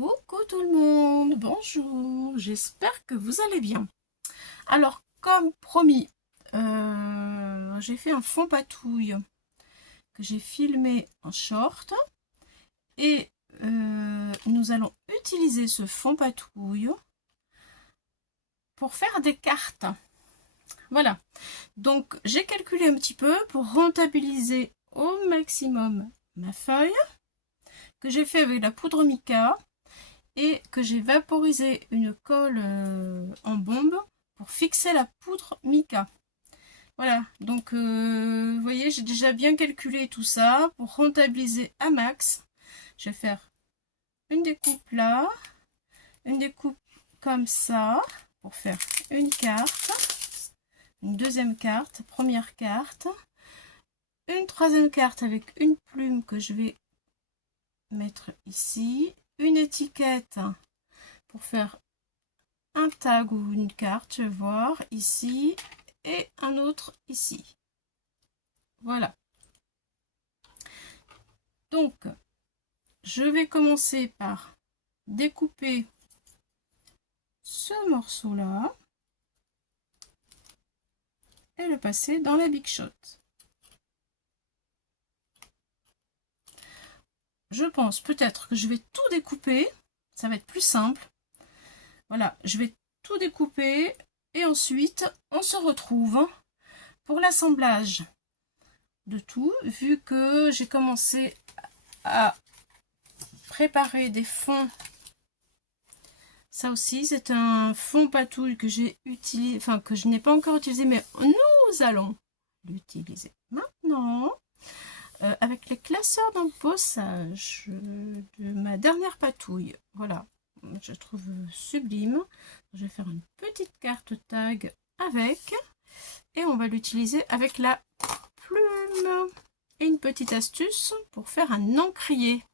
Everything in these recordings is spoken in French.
Coucou tout le monde, bonjour, j'espère que vous allez bien. Alors, comme promis, j'ai fait un fond patouille que j'ai filmé en short et nous allons utiliser ce fond patouille pour faire des cartes. Voilà, donc j'ai calculé un petit peu pour rentabiliser au maximum ma feuille que j'ai fait avec la poudre mica et que j'ai vaporisé une colle en bombe pour fixer la poudre mica. Voilà, donc vous voyez, j'ai déjà bien calculé tout ça pour rentabiliser à max. Je vais faire une découpe là, une découpe comme ça pour faire une carte, une deuxième carte, première carte, une troisième carte avec une plume que je vais mettre ici, une étiquette pour faire un tag ou une carte, je vais voir ici, et un autre ici. Voilà. Donc, je vais commencer par découper ce morceau-là et le passer dans la Big Shot. Je pense peut-être que je vais tout découper, ça va être plus simple. Voilà, je vais tout découper et ensuite on se retrouve pour l'assemblage de tout, vu que j'ai commencé à préparer des fonds. Ça aussi, c'est un fond patouille que j'ai utilisé, enfin que je n'ai pas encore utilisé, mais nous allons l'utiliser maintenant avec les classeurs d'embossage de ma dernière patouille. Voilà, je trouve sublime. Je vais faire une petite carte tag avec et on va l'utiliser avec la plume. Et une petite astuce pour faire un encrier.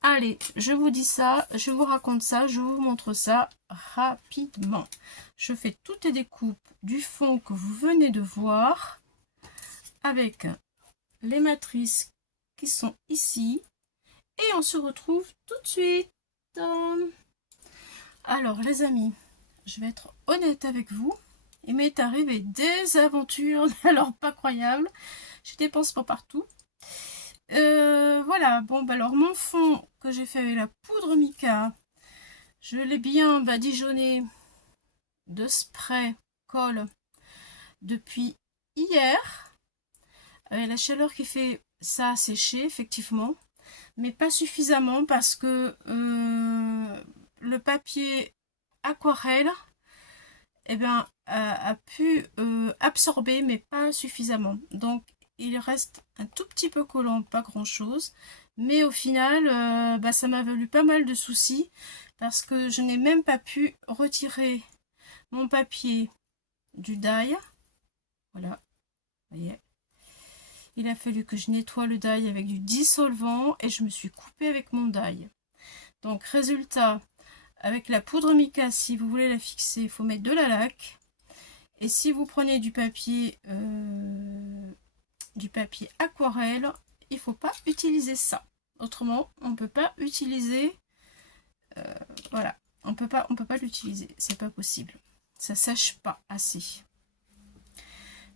Allez, je vous dis ça, je vous raconte ça, je vous montre ça rapidement. Je fais toutes les découpes du fond que vous venez de voir avec les matrices qui sont ici et on se retrouve tout de suite. Alors les amis, je vais être honnête avec vous, il m'est arrivé des aventures alors pas croyables, je dépense pas partout. Voilà, bon bah alors mon fond que j'ai fait avec la poudre mica, je l'ai bien badigeonné de spray colle depuis hier. Avec la chaleur qui fait, ça a séché effectivement, mais pas suffisamment parce que le papier aquarelle a pu absorber mais pas suffisamment. Donc il reste un tout petit peu collant, pas grand chose, mais au final ça m'a valu pas mal de soucis parce que je n'ai même pas pu retirer mon papier du die. Voilà, vous voyez, il a fallu que je nettoie le die avec du dissolvant et je me suis coupée avec mon die. Donc résultat, avec la poudre mica, si vous voulez la fixer, il faut mettre de la laque. Et si vous prenez du papier aquarelle, il ne faut pas utiliser ça. Autrement, on ne peut pas utiliser. Voilà, on peut pas l'utiliser. C'est pas possible. Ça sèche pas assez.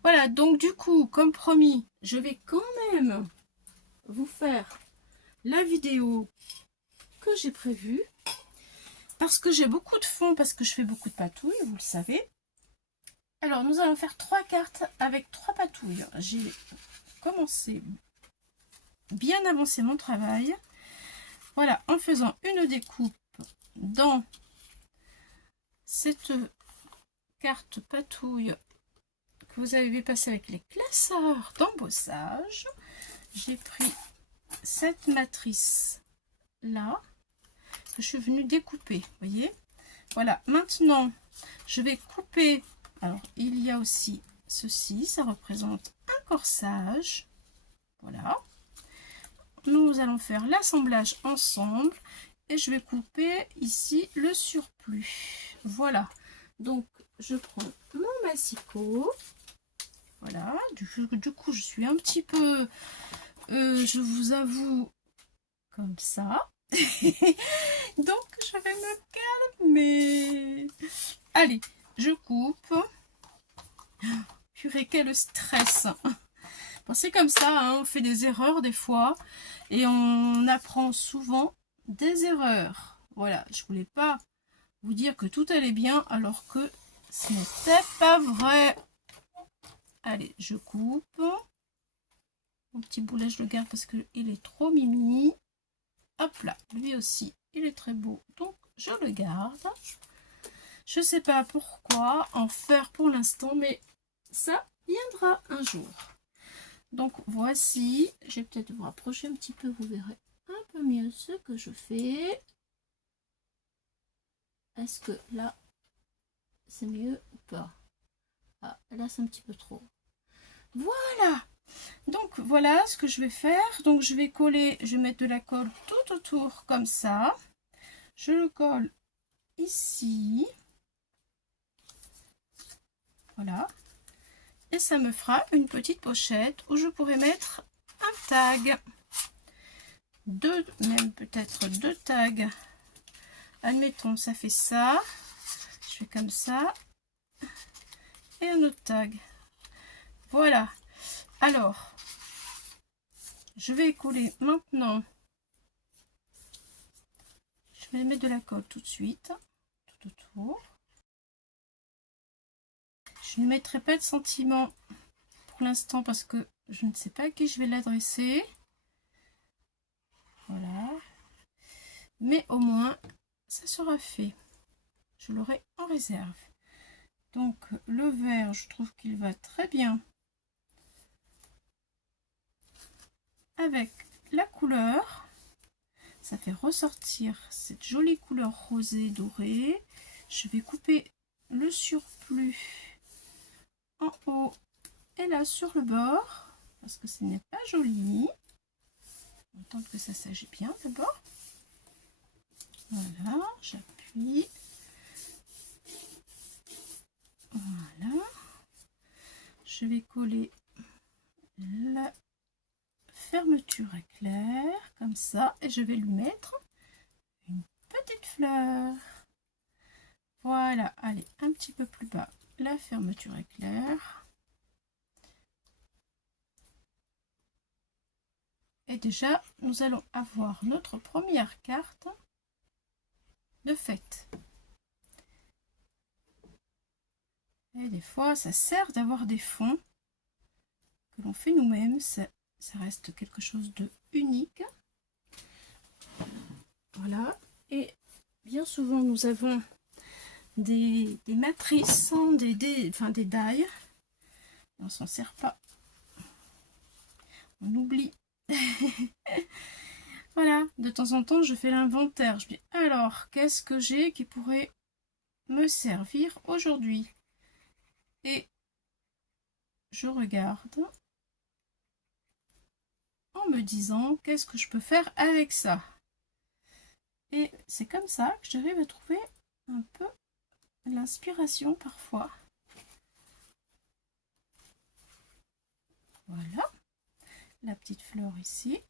Voilà, donc du coup, comme promis, je vais quand même vous faire la vidéo que j'ai prévue. Parce que j'ai beaucoup de fond, parce que je fais beaucoup de patouilles, vous le savez. Alors, nous allons faire 3 cartes avec 3 patouilles. J'ai commencé bien avancé mon travail. Voilà, en faisant une découpe dans cette carte patouille que vous avez passé avec les classeurs d'embossage. J'ai pris cette matrice là que je suis venue découper, vous voyez. Voilà, maintenant je vais couper. Alors il y a aussi ceci, ça représente un corsage. Voilà, nous allons faire l'assemblage ensemble et je vais couper ici le surplus. Voilà, donc je prends mon massicot. Voilà, du coup je suis un petit peu je vous avoue comme ça. Donc Allez, je coupe. Purée, quel stress. Bon, c'est comme ça, hein, on fait des erreurs des fois. Et on apprend souvent des erreurs. Voilà, je voulais pas vous dire que tout allait bien alors que ce n'était pas vrai. Allez, je coupe. Mon petit boulet, je le garde parce qu'il est trop mimi. Hop là, lui aussi, il est très beau. Donc, je le garde. Je ne sais pas pourquoi en faire pour l'instant, mais ça viendra un jour. Donc, voici. Je vais peut-être vous rapprocher un petit peu, vous verrez un peu mieux ce que je fais. Est-ce que là, c'est mieux ou pas? Ah, là, c'est un petit peu trop. Voilà! Donc, voilà ce que je vais faire. Donc, je vais coller, je vais mettre de la colle tout autour comme ça. Je le colle ici. Voilà. Et ça me fera une petite pochette où je pourrai mettre un tag. Deux, même peut-être deux tags. Admettons, ça fait ça. Je fais comme ça. Et un autre tag. Voilà. Alors, je vais coller maintenant. Je vais mettre de la colle tout de suite. Tout autour. Je ne mettrai pas de sentiment pour l'instant parce que je ne sais pas à qui je vais l'adresser. Voilà. Mais au moins, ça sera fait. Je l'aurai en réserve. Donc, le vert, je trouve qu'il va très bien avec la couleur. Ça fait ressortir cette jolie couleur rosée dorée. Je vais couper le surplus en haut et là sur le bord parce que ce n'est pas joli. On va attendre que ça s'agit bien d'abord. Voilà, j'appuie. Voilà. Je vais coller la fermeture éclair comme ça et je vais lui mettre une petite fleur. Voilà, allez, un petit peu plus bas, la fermeture éclair. Et déjà, nous allons avoir notre première carte de fête. Et des fois, ça sert d'avoir des fonds que l'on fait nous-mêmes. Ça reste quelque chose de unique. Voilà. Et bien souvent, nous avons des matrices, hein, des die. On s'en sert pas. On oublie. Voilà, de temps en temps, je fais l'inventaire. Je dis, alors, qu'est-ce que j'ai qui pourrait me servir aujourd'hui? Et je regarde en me disant, qu'est-ce que je peux faire avec ça? Et c'est comme ça que j'arrive à trouver un peu l'inspiration parfois. Voilà, la petite fleur ici.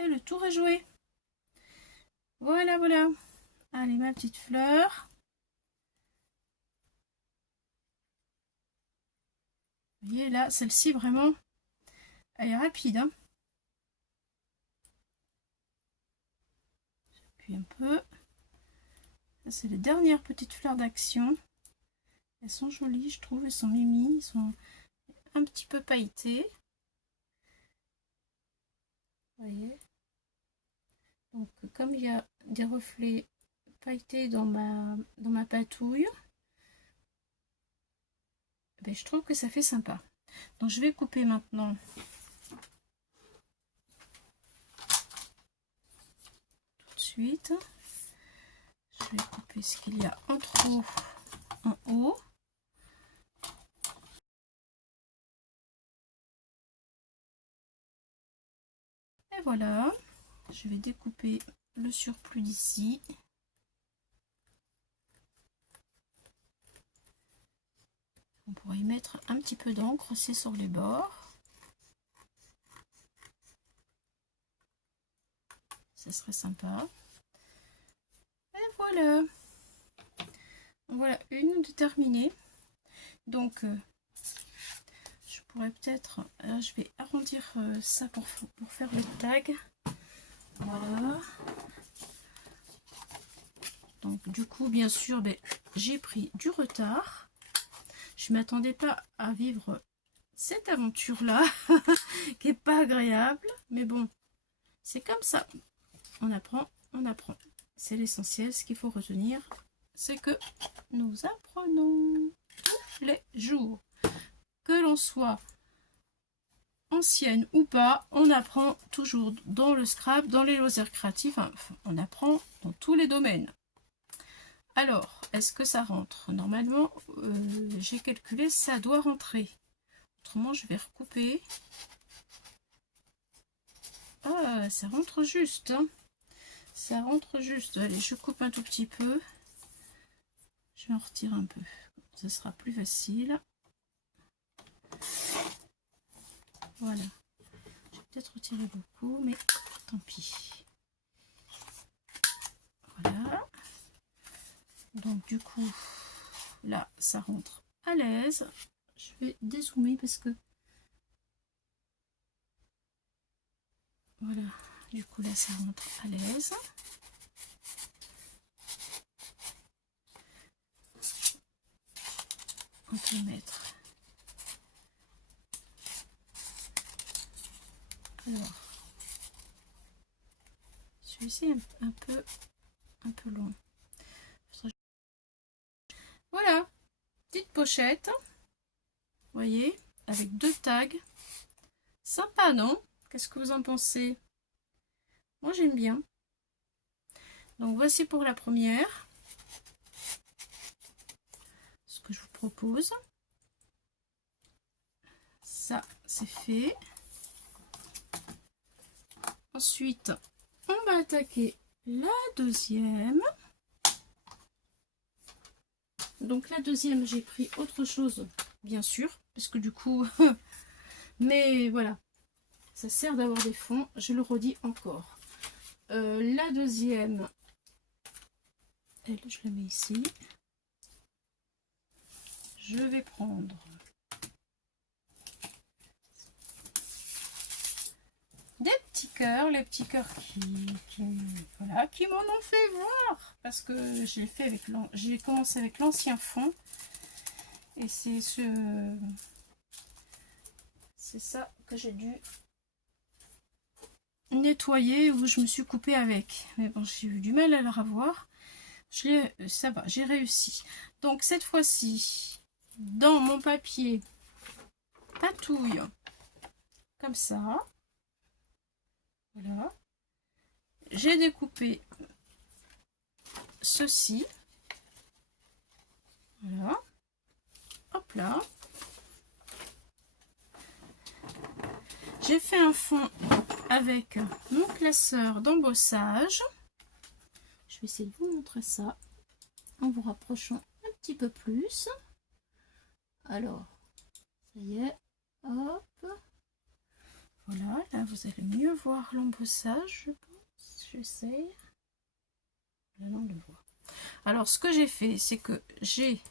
Et le tour est joué. Voilà, voilà. Allez, ma petite fleur. Vous voyez là, celle-ci vraiment, elle est rapide. Hein. J'appuie un peu. C'est les dernières petites fleurs d'action. Elles sont jolies, je trouve. Elles sont mimi. Elles sont un petit peu pailletées. Vous voyez. Donc, comme il y a des reflets pailletés dans ma patouille, ben, je trouve que ça fait sympa. Donc, je vais couper maintenant tout de suite. Je vais couper ce qu'il y a en trop en haut. Et voilà, je vais découper le surplus d'ici. On pourrait y mettre un petit peu d'encre aussi sur les bords. Ça serait sympa. Voilà. Voilà une de terminée. Donc, je pourrais peut-être... je vais arrondir ça pour faire le tag. Voilà. Donc, du coup, bien sûr, ben, j'ai pris du retard. Je ne m'attendais pas à vivre cette aventure-là, qui n'est pas agréable. Mais bon, c'est comme ça. On apprend, on apprend. C'est l'essentiel. Ce qu'il faut retenir, c'est que nous apprenons tous les jours. Que l'on soit ancienne ou pas, on apprend toujours dans le scrap, dans les loisirs créatifs. Enfin, on apprend dans tous les domaines. Alors, est-ce que ça rentre? Normalement, j'ai calculé, ça doit rentrer. Autrement, je vais recouper. Ah, ça rentre juste. Hein. Ça rentre juste. Allez, je coupe un tout petit peu. Je vais en retirer un peu. Ça sera plus facile. Voilà. Je vais peut-être retirer beaucoup, mais tant pis. Voilà. Donc, du coup, là, ça rentre à l'aise. Je vais dézoomer parce que... Voilà. Du coup, là, ça rentre à l'aise. On peut mettre... Alors, celui-ci est un peu long. Voilà, petite pochette, vous voyez, avec 2 tags. Sympa, non? Qu'est-ce que vous en pensez? Moi, j'aime bien. Donc, voici pour la première. Ce que je vous propose. Ça, c'est fait. Ensuite, on va attaquer la deuxième. Donc la deuxième, j'ai pris autre chose, bien sûr, parce que du coup, mais voilà, ça sert d'avoir des fonds, je le redis encore. La deuxième, elle, je la mets ici. Je vais prendre des petits cœurs, les petits cœurs voilà, qui m'en ont fait voir, parce que j'ai commencé avec l'ancien fond, et c'est ça que j'ai dû nettoyer, où je me suis coupée avec. Mais bon, j'ai eu du mal à le revoir. Ça va, j'ai réussi. Donc cette fois-ci, dans mon papier patouille, comme ça. Voilà. J'ai découpé ceci. Voilà. Hop là. J'ai fait un fond avec mon classeur d'embossage. Je vais essayer de vous montrer ça en vous rapprochant un petit peu plus. Alors, ça y est. Hop. Voilà, là vous allez mieux voir l'embossage, je pense. J'essaie. Là, on le voit. Alors, ce que j'ai fait, c'est que j'ai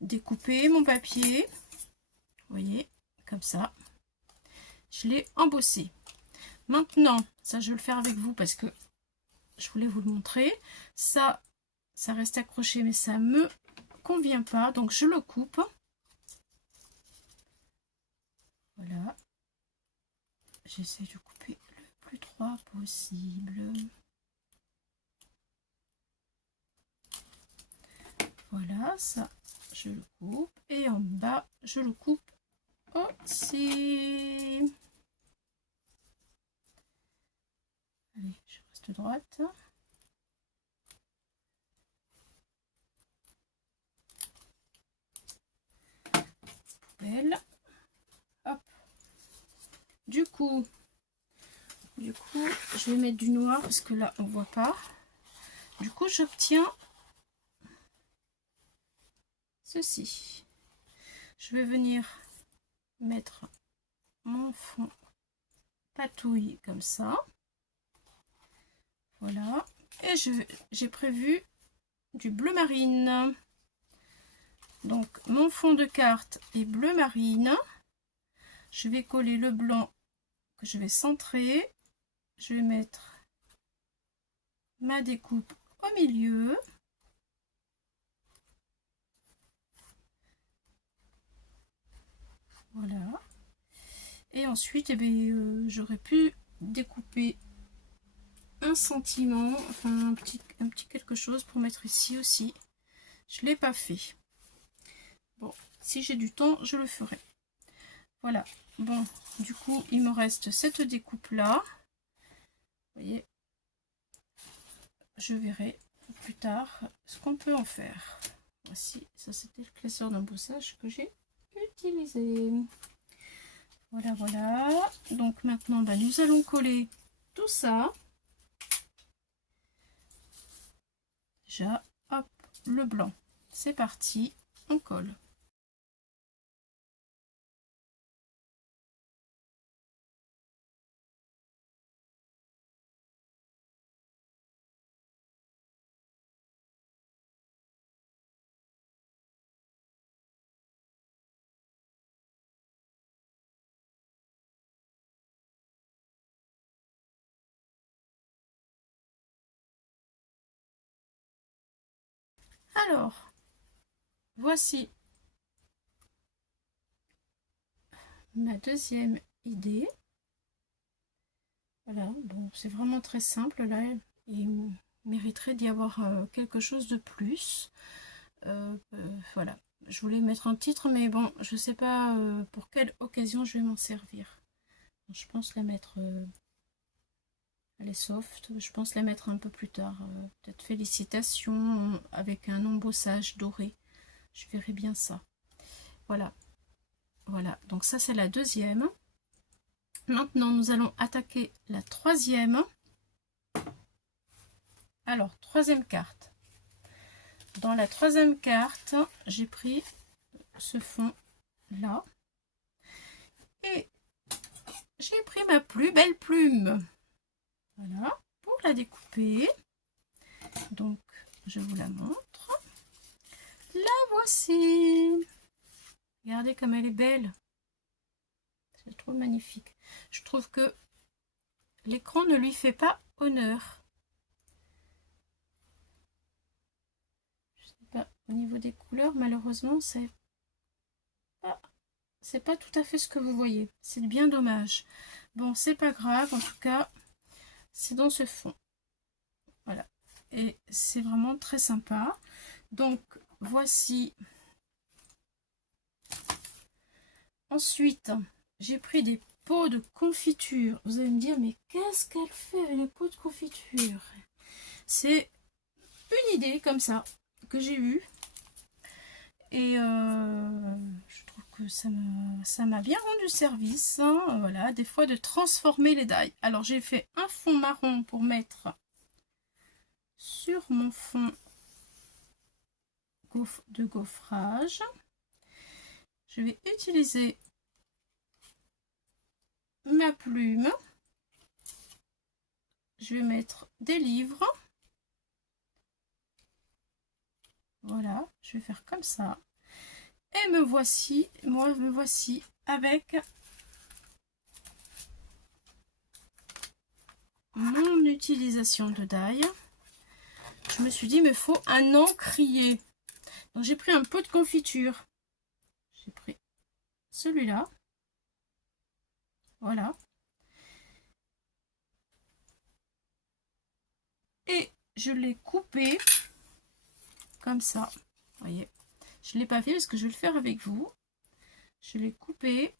découpé mon papier. Vous voyez, comme ça. Je l'ai embossé. Maintenant, ça, je vais le faire avec vous parce que je voulais vous le montrer. Ça reste accroché, mais ça me convient pas. Donc, je le coupe. Voilà. J'essaie de couper le plus droit possible. Voilà, ça, je le coupe. Et en bas, je le coupe aussi. Allez, je reste droite. Poubelle. Hop. Du coup, je vais mettre du noir parce que là, on voit pas. Du coup, j'obtiens ceci. Je vais venir mettre mon fond patouille comme ça. Voilà. Et j'ai prévu du bleu marine. Donc mon fond de carte est bleu marine. Je vais coller le blanc que je vais centrer. Je vais mettre ma découpe au milieu. Voilà. Et ensuite, eh bien, j'aurais pu découper un sentiment, enfin un petit quelque chose pour mettre ici aussi. Je ne l'ai pas fait. Bon, si j'ai du temps, je le ferai. Voilà. Bon, du coup, il me reste cette découpe-là. Vous voyez, je verrai plus tard ce qu'on peut en faire. Voici, ça c'était le classeur d'embossage que j'ai utilisé. Voilà, voilà. Donc maintenant, bah, nous allons coller tout ça. Déjà, hop, le blanc. C'est parti, on colle. Alors, voici ma deuxième idée. Voilà, bon, c'est vraiment très simple là. Il mériterait d'y avoir quelque chose de plus. Voilà, je voulais mettre un titre, mais bon, je sais pas pour quelle occasion je vais m'en servir. Je pense la mettre, elle est soft, je pense la mettre un peu plus tard. Peut-être félicitations avec un embossage doré. Je verrai bien ça. Voilà, voilà, donc ça c'est la deuxième. Maintenant, nous allons attaquer la troisième. Alors, troisième carte. Dans la troisième carte, j'ai pris ce fond là. Et j'ai pris ma plus belle plume. Voilà, pour la découper. Donc, je vous la montre. La voici. Regardez comme elle est belle. Je la trouve magnifique. Je trouve que l'écran ne lui fait pas honneur. Je sais pas, au niveau des couleurs, malheureusement, c'est pas tout à fait ce que vous voyez. C'est bien dommage. Bon, c'est pas grave. En tout cas, c'est dans ce fond. Voilà. Et c'est vraiment très sympa. Donc, voici. Ensuite, j'ai pris des pots de confiture. Vous allez me dire, mais qu'est-ce qu'elle fait avec les pots de confiture? C'est une idée comme ça que j'ai eue. Et je trouve que ça m'a bien rendu service. Hein, voilà, des fois de transformer les die. Alors j'ai fait un fond marron pour mettre sur mon fond de gaufrage. Je vais utiliser ma plume. Je vais mettre des livres. Voilà, je vais faire comme ça. Et me voici avec mon utilisation de die. Je me suis dit, mais il faut un encrier. Donc j'ai pris un pot de confiture. J'ai pris celui-là. Voilà. Et je l'ai coupé comme ça. Vous voyez. Je ne l'ai pas fait parce que je vais le faire avec vous. Je l'ai coupé.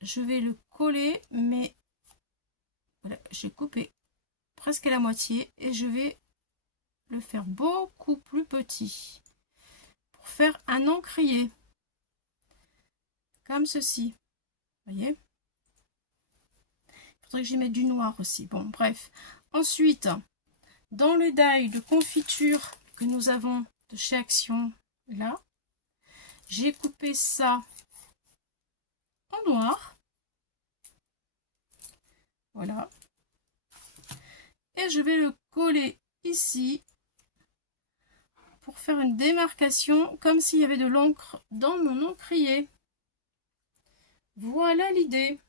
Je vais le coller, mais voilà, j'ai coupé presque à la moitié et je vais le faire beaucoup plus petit pour faire un encrier comme ceci. Vous voyez, il faudrait que j'y mette du noir aussi. Bon, bref. Ensuite, dans le die de confiture que nous avons de chez Action, là, j'ai coupé ça en noir. Voilà. et je vais le coller ici pour faire une démarcation comme s'il y avait de l'encre dans mon encrier. Voilà l'idée.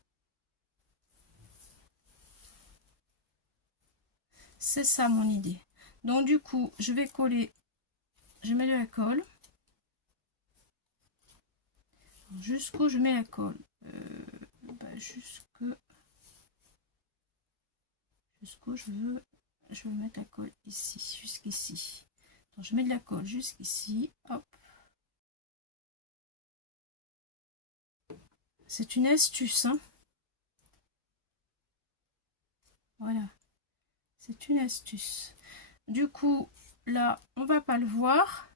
C'est ça mon idée. Donc du coup, je vais coller, je mets de la colle. Jusqu'où je mets la colle jusqu'où je veux mettre la colle ici, jusqu'ici. Donc je mets de la colle jusqu'ici, hop. C'est une astuce, hein. Voilà, c'est une astuce. Du coup, là, on va pas le voir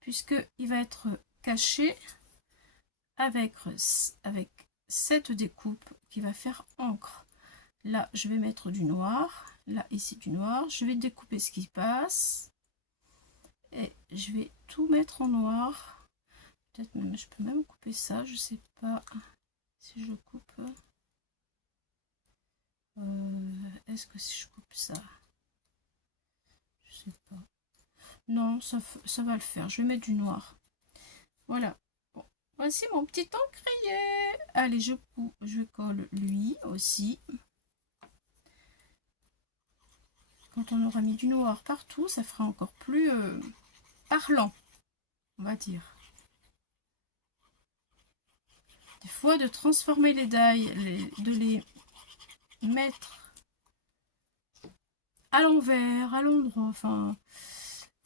puisque il va être caché avec cette découpe qui va faire encre. Là, je vais mettre du noir. Là, ici, du noir. Je vais découper ce qui passe. Et je vais tout mettre en noir. Peut-être même, je peux même couper ça. Je sais pas si je coupe. Est-ce que si je coupe ça? Je sais pas. Non, ça va le faire. Je vais mettre du noir. Voilà. Bon, voici mon petit encrier. Allez, je colle lui aussi. Quand on aura mis du noir partout, ça fera encore plus parlant, on va dire. Des fois, de transformer les die, de les mettre à l'envers, à l'endroit, enfin,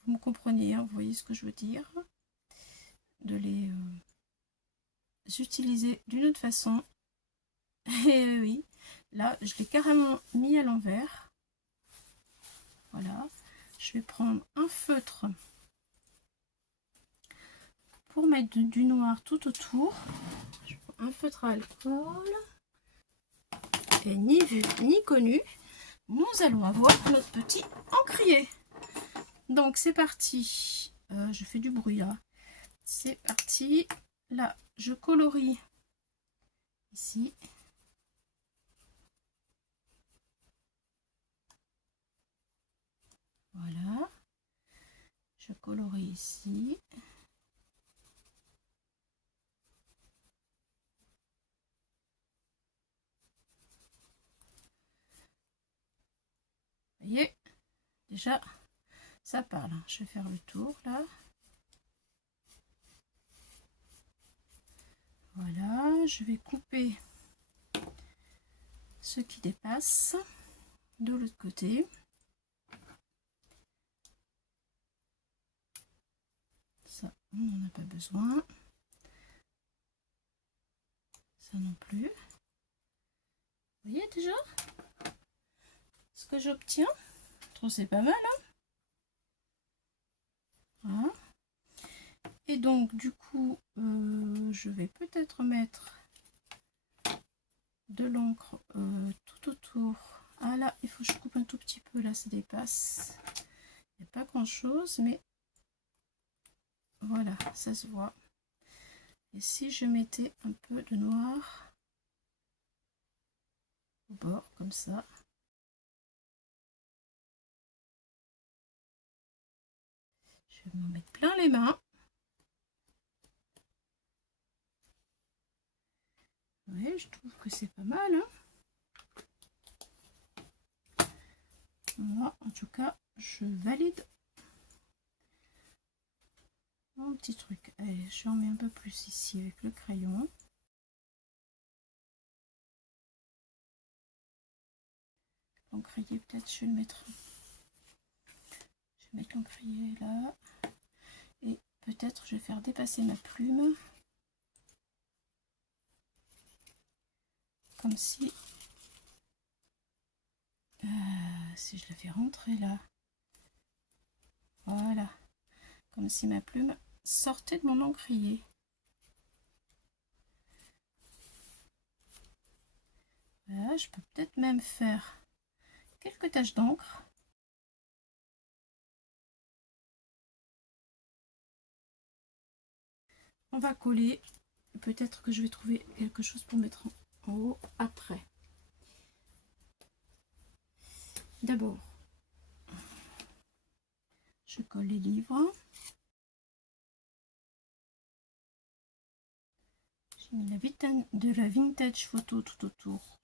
vous me comprenez, hein, vous voyez ce que je veux dire. De les utiliser d'une autre façon. Et oui, là, je l'ai carrément mis à l'envers. Voilà, je vais prendre un feutre pour mettre du noir tout autour. Je prends un feutre à alcool. Et ni vu ni connu, nous allons avoir notre petit encrier. Donc c'est parti. Je fais du bruit là. C'est parti. Là, je colorie ici. Voilà. Je colorie ici. Vous voyez, déjà, ça parle. Je vais faire le tour là. Voilà, je vais couper ce qui dépasse de l'autre côté. Ça, on n'en a pas besoin. Ça non plus. Vous voyez déjà ce que j'obtiens? Je trouve c'est pas mal, hein. Voilà. Et donc du coup, je vais peut-être mettre de l'encre tout autour. Ah là, il faut que je coupe un tout petit peu, là ça dépasse. Il n'y a pas grand chose, mais voilà, ça se voit. Et si je mettais un peu de noir au bord, comme ça. Je vais m'en mettre plein les mains. Oui, je trouve que c'est pas mal, hein. Moi, en tout cas, je valide mon petit truc. Allez, j'en mets un peu plus ici avec le crayon. L'encrier, peut-être, je vais le mettre. Je vais mettre l'encrier là. Et peut-être, je vais faire dépasser ma plume. Comme si... si je la fais rentrer là. Voilà. Comme si ma plume sortait de mon encrier. Voilà, je peux peut-être même faire quelques taches d'encre. On va coller. Peut-être que je vais trouver quelque chose pour mettre en haut après. D'abord, je colle les livres. J'ai mis de la vintage photo tout autour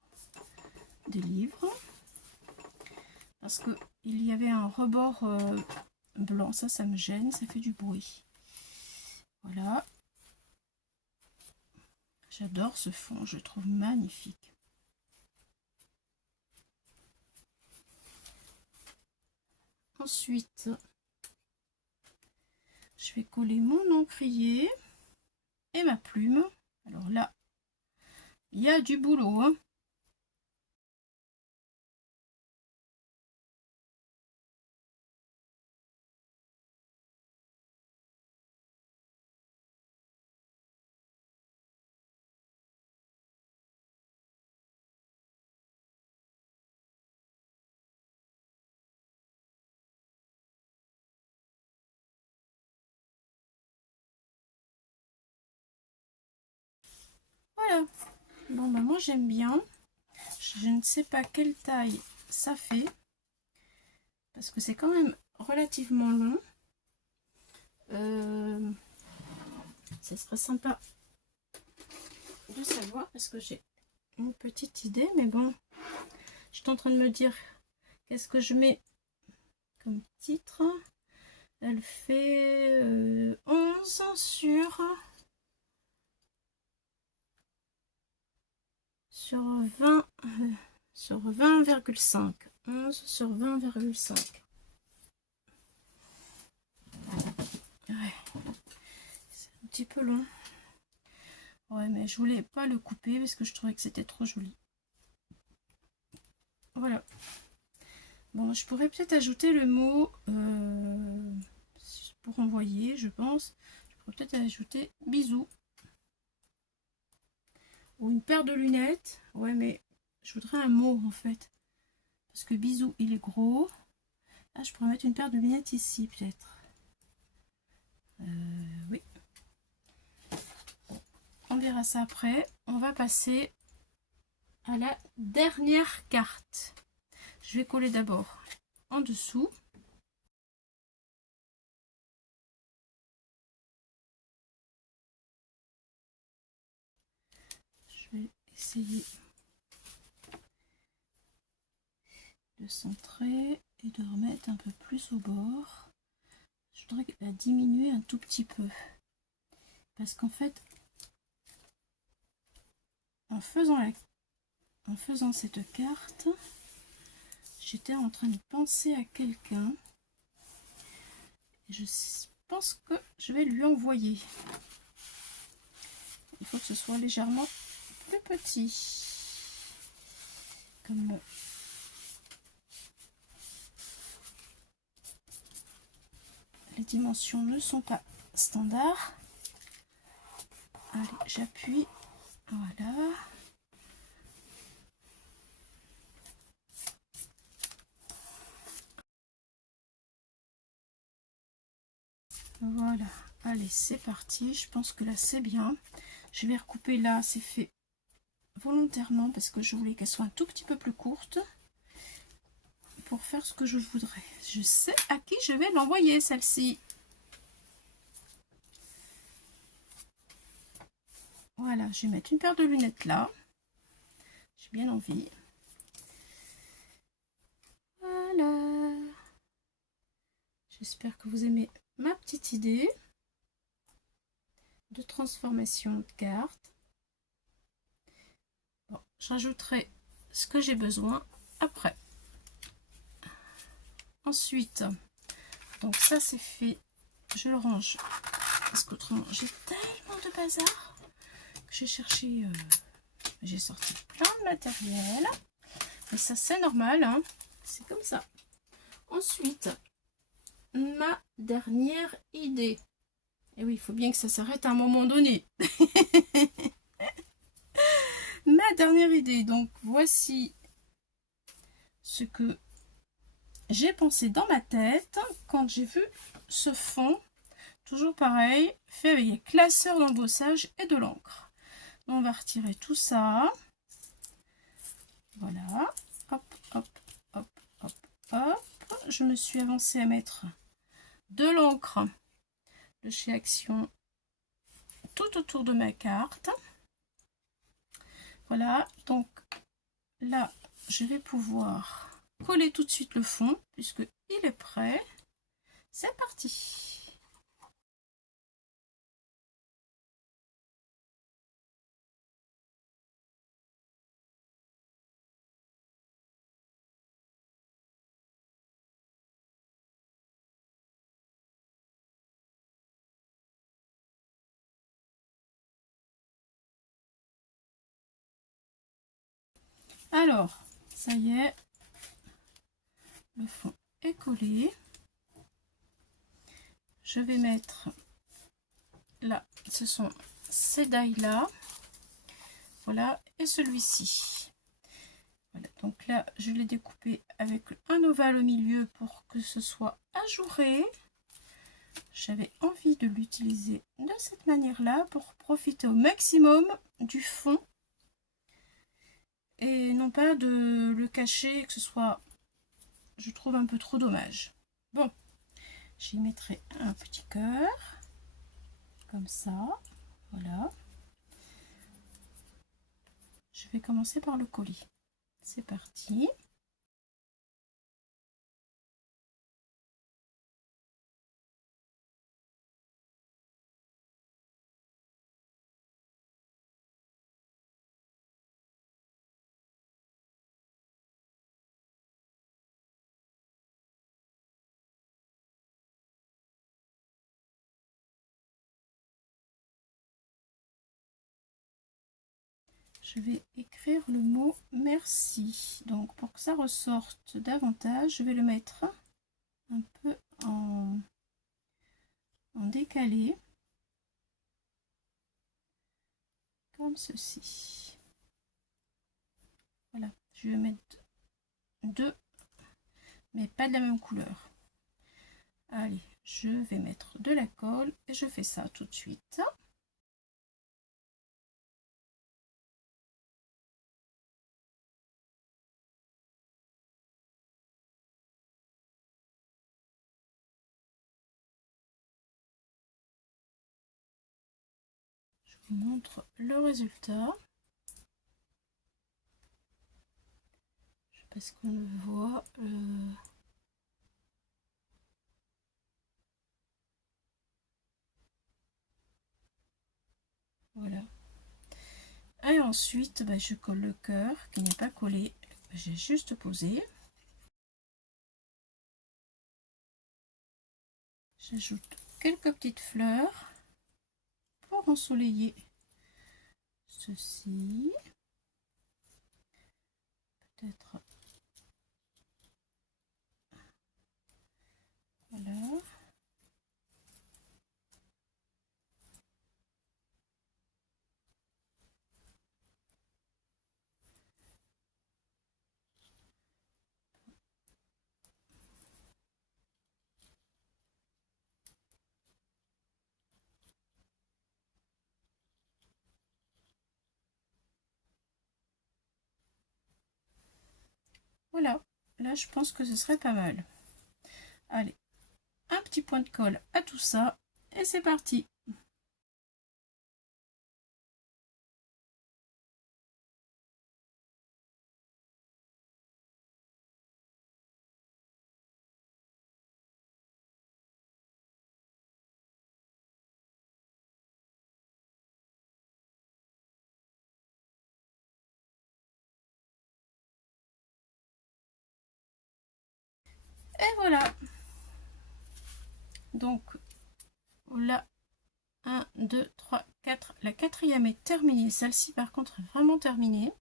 des livres. Parce que il y avait un rebord blanc, ça me gêne, ça fait du bruit. Voilà. J'adore ce fond, je le trouve magnifique. Ensuite, je vais coller mon encrier et ma plume. Alors là, il y a du boulot, hein. Voilà. Bon, bah moi j'aime bien. Je ne sais pas quelle taille ça fait. Parce que c'est quand même relativement long. Ça serait sympa de savoir parce que j'ai une petite idée. Mais bon, je suis en train de me dire qu'est-ce que je mets comme titre. Elle fait 11 sur 20 sur 20,5. 11 sur 20,5. Ouais, c'est un petit peu long. Ouais, mais je voulais pas le couper parce que je trouvais que c'était trop joli. Voilà. Bon, je pourrais peut-être ajouter le mot pour envoyer, je pense. Je pourrais peut-être ajouter bisous. Ou une paire de lunettes. Ouais, mais je voudrais un mot en fait. Parce que bisous, il est gros. Ah, je pourrais mettre une paire de lunettes ici, peut-être. Oui. On verra ça après. On va passer à la dernière carte. Je vais coller d'abord en dessous. Je vais essayer de centrer et de remettre un peu plus au bord. Je voudrais la diminuer un tout petit peu. Parce qu'en fait, en faisant cette carte, j'étais en train de penser à quelqu'un. Je pense que je vais lui envoyer. Il faut que ce soit légèrement plus petit. Comme les dimensions ne sont pas standards. Allez, j'appuie. Voilà. Voilà. Allez, c'est parti. Je pense que là, c'est bien. Je vais recouper là. C'est fait volontairement parce que je voulais qu'elle soit un tout petit peu plus courte pour faire ce que je voudrais. Je sais à qui je vais l'envoyer, celle-ci. Voilà, je vais mettre une paire de lunettes là. J'ai bien envie. Voilà. J'espère que vous aimez ma petite idée de transformation de carte. Bon, je rajouterai ce que j'ai besoin après. Ensuite, donc ça c'est fait. Je le range parce qu'autrement j'ai tellement de bazar que j'ai cherché. J'ai sorti plein de matériel. Et ça c'est normal, hein. C'est comme ça. Ensuite, ma dernière idée. Et oui, il faut bien que ça s'arrête à un moment donné. Ma dernière idée. Donc, voici ce que j'ai pensé dans ma tête quand j'ai vu ce fond. Toujours pareil, fait avec des classeurs d'embossage et de l'encre. On va retirer tout ça. Voilà. Hop, hop, hop, hop, hop, je me suis avancée à mettre de l'encre de chez Action tout autour de ma carte. Voilà, donc là, je vais pouvoir coller tout de suite le fond puisque il est prêt. C'est parti. Alors, ça y est, le fond est collé. Je vais mettre là, ce sont ces dailles là, voilà, et celui-ci. Voilà, donc là, je l'ai découpé avec un ovale au milieu pour que ce soit ajouré. J'avais envie de l'utiliser de cette manière-là pour profiter au maximum du fond et non pas de le cacher, que ce soit, je trouve, un peu trop dommage. Bon, j'y mettrai un petit cœur comme ça, voilà. Je vais commencer par le colis. C'est parti. Je vais écrire le mot merci. Donc pour que ça ressorte davantage, je vais le mettre un peu en décalé, comme ceci. Voilà, je vais mettre deux, mais pas de la même couleur. Allez, je vais mettre de la colle et je fais ça tout de suite. Je vous montre le résultat. Je sais pas ce qu'on le voit. Voilà. Et ensuite, je colle le cœur qui n'est pas collé. J'ai juste posé. J'ajoute quelques petites fleurs pour ensoleiller ceci. Peut-être. Voilà. Voilà. Là, je pense que ce serait pas mal. Allez, un petit point de colle à tout ça. Et c'est parti. Et voilà. Donc, là, 1, 2, 3, 4. La quatrième est terminée. Celle-ci, par contre, est vraiment terminée.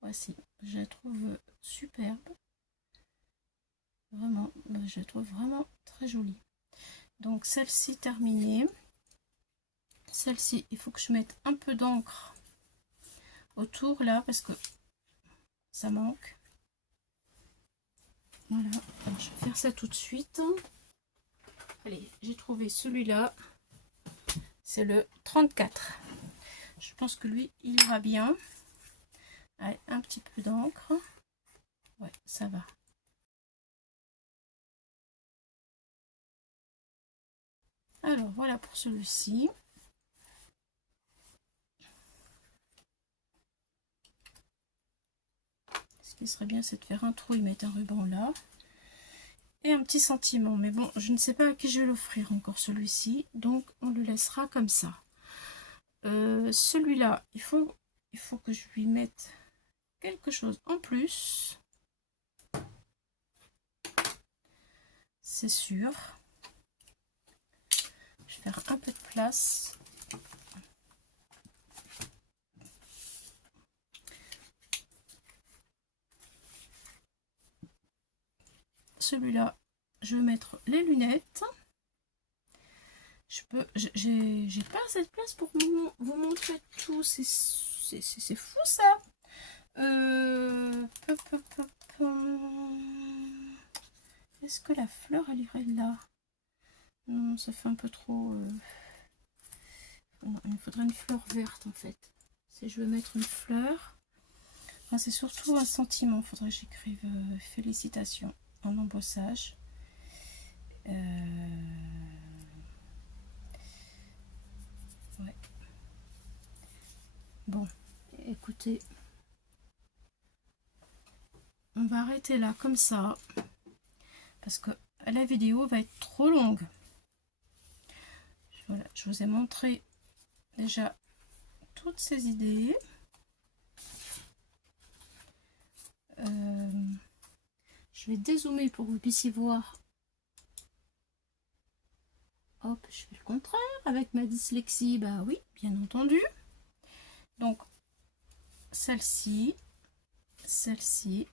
Voici. Je la trouve superbe. Vraiment, je la trouve vraiment très jolie. Donc, celle-ci terminée. Celle-ci, il faut que je mette un peu d'encre autour là parce que ça manque. Voilà, alors, je vais faire ça tout de suite. Allez, j'ai trouvé celui-là. C'est le 34. Je pense que lui, il va bien. Allez, un petit peu d'encre. Ouais, ça va. Alors voilà pour celui-ci. Ce qui serait bien, c'est de faire un trou et mettre un ruban là. Et un petit sentiment. Mais bon, je ne sais pas à qui je vais l'offrir encore celui-ci. Donc on le laissera comme ça. Celui-là, il faut que je lui mette quelque chose en plus. C'est sûr. Je vais faire un peu de place. Celui-là, je vais mettre les lunettes. J'ai pas assez de place pour vous montrer tout. C'est fou ça. Est-ce que la fleur elle irait là? Non, ça fait un peu trop. Non, il me faudrait une fleur verte en fait. Si je veux mettre une fleur, enfin, c'est surtout un sentiment. Il faudrait que j'écrive félicitations en embossage. Ouais. Bon, écoutez, on va arrêter là comme ça parce que la vidéo va être trop longue. Voilà, je vous ai montré déjà toutes ces idées. Je vais dézoomer pour que vous puissiez voir. Hop, je fais le contraire avec ma dyslexie. Bah oui, bien entendu. Donc, celle-ci, celle-ci,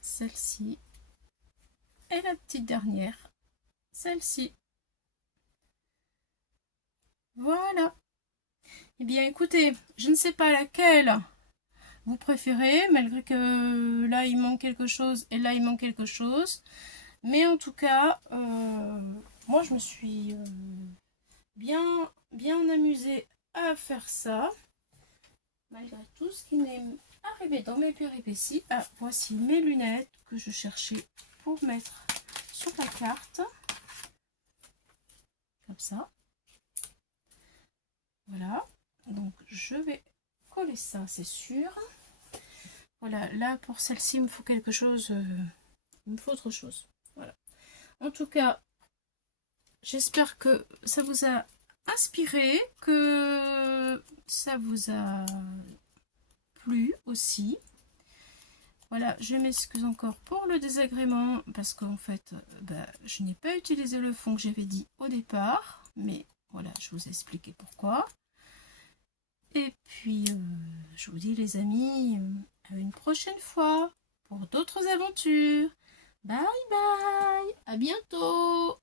celle-ci et la petite dernière, celle-ci. Voilà. Eh bien, écoutez, je ne sais pas laquelle vous préférez, malgré que là, il manque quelque chose et là, il manque quelque chose. Mais en tout cas, moi, je me suis bien amusée à faire ça. Malgré tout ce qui m'est arrivé dans mes péripéties. Ah, voici mes lunettes que je cherchais pour mettre sur la carte. Comme ça. Voilà. Donc, je vais coller ça, c'est sûr. Voilà, là, pour celle-ci, il me faut quelque chose. Il me faut autre chose. Voilà. En tout cas, j'espère que ça vous a inspiré, que ça vous a plu aussi. Voilà, je m'excuse encore pour le désagrément parce qu'en fait, je n'ai pas utilisé le fond que j'avais dit au départ, mais voilà, je vous ai expliqué pourquoi. Et puis, je vous dis les amis, à une prochaine fois pour d'autres aventures. Bye bye, à bientôt.